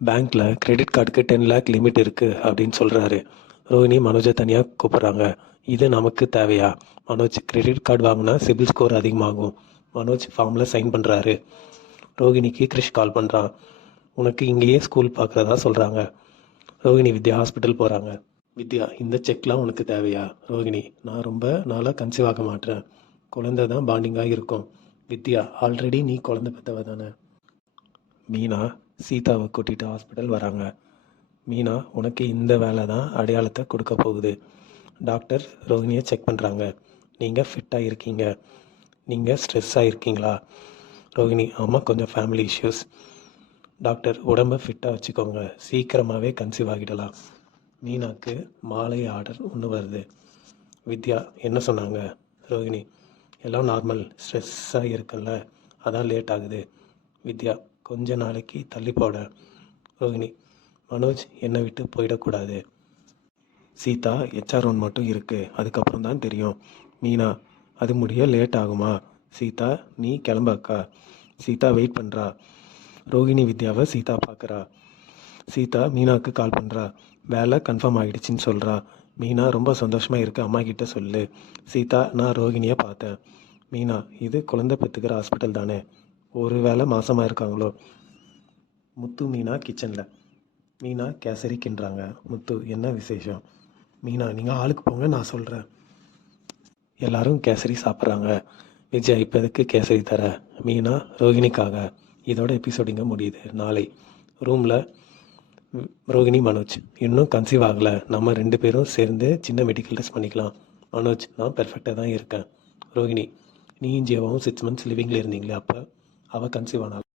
பேங்க்கில் கிரெடிட் கார்டுக்கு 10 லேக் லிமிட் இருக்குது அப்படின்னு சொல்கிறாரு. ரோஹிணி மனோஜை தனியாக கூப்பிட்றாங்க. இது நமக்கு தேவையா? மனோஜ், கிரெடிட் கார்டு வாங்கினா சிபில் ஸ்கோர் அதிகமாகும். மனோஜ் ஃபார்மில் சைன் பண்ணுறாரு. ரோஹிணிக்கு கிரிஷ் கால் பண்ணுறான். உனக்கு இங்கேயே ஸ்கூல் பார்க்குறதா சொல்கிறாங்க. ரோஹிணி வித்யா ஹாஸ்பிட்டல் போகிறாங்க. வித்யா, இந்த செக்லாம் உனக்கு தேவையா? ரோஹிணி, நான் ரொம்ப நாளாக கன்சீவ் ஆக மாட்டேன். குழந்தை தான் பாண்டிங்காக இருக்கும். வித்யா, ஆல்ரெடி நீ குழந்தை பெற்றவ தானே. மீனா சீதாவை கூட்டிகிட்டு ஹாஸ்பிட்டல் வராங்க. மீனா, உனக்கு இந்த வேலை தான் அடையாளத்தை கொடுக்க போகுது. டாக்டர் ரோஹிணியை செக் பண்ணுறாங்க. நீங்கள் ஃபிட்டாக இருக்கீங்க. நீங்கள் ஸ்ட்ரெஸ்ஸாக இருக்கீங்களா? ரோஹிணி, ஆமாம், கொஞ்சம் ஃபேமிலி இஷ்யூஸ். டாக்டர், உடம்பை ஃபிட்டாக வச்சுக்கோங்க, சீக்கிரமாகவே கன்சீவ் ஆகிடலாம். மீனாக்கு மாலை ஆர்டர் ஒன்று வருது. வித்யா, என்ன சொன்னாங்க? ரோஹிணி, எல்லாம் நார்மல், ஸ்ட்ரெஸ்ஸாக இருக்குல்ல, அதான் லேட் ஆகுது. வித்யா, கொஞ்ச நாளைக்கு தள்ளி போட. ரோஹிணி, மனோஜ் என்னை விட்டு போயிடக்கூடாது. சீதா HR1 மட்டும் இருக்குது, அதுக்கப்புறம் தான் தெரியும். மீனா, அது முடிய லேட் ஆகுமா? சீதா, நீ கிளம்பாக்கா. சீதா வெயிட் பண்ணுறா. ரோஹிணி வித்யாவை சீதா பார்க்குறா. சீதா மீனாவுக்கு கால் பண்ணுறா. வேலை கன்ஃபார்ம் ஆகிடுச்சின்னு சொல்கிறா. மீனா, ரொம்ப சந்தோஷமாக இருக்குது, அம்மா கிட்ட சொல்லு. சீதா, நான் ரோஹிணியை பார்த்தேன். மீனா, இது குழந்தை பெற்றுக்கிற ஹாஸ்பிட்டல் தானே, ஒரு வேளை மாசமாக இருக்காங்களோ? முத்து மீனா கிச்சனில். மீனா கேசரி கிண்டுறாங்க. முத்து, என்ன விசேஷம்? மீனா, நீங்கள் ஆளுக்கு போங்க, நான் சொல்கிறேன். எல்லாரும் கேசரி சாப்பிட்றாங்க. விஜயா, இப்போ எதுக்கு கேசரி தர? மீனா, ரோஹிணிக்காக. இதோட எபிசோட் இங்கே முடியுது. நாளை ரூமில் ரோஹிணி, மனோஜ் இன்னும் கன்சீவ் ஆகலை, நம்ம 2 பேரும் சேர்ந்து சின்ன மெடிக்கல் டெஸ்ட் பண்ணிக்கலாம். மனோஜ், நான் பெர்ஃபெக்டாக தான் இருக்கேன். ரோஹிணி, நீயும் ஜீவாவும் 6 months லிவிங்கில் இருந்தீங்களே, அப்போ அவள் கன்சீவ் ஆனாள்.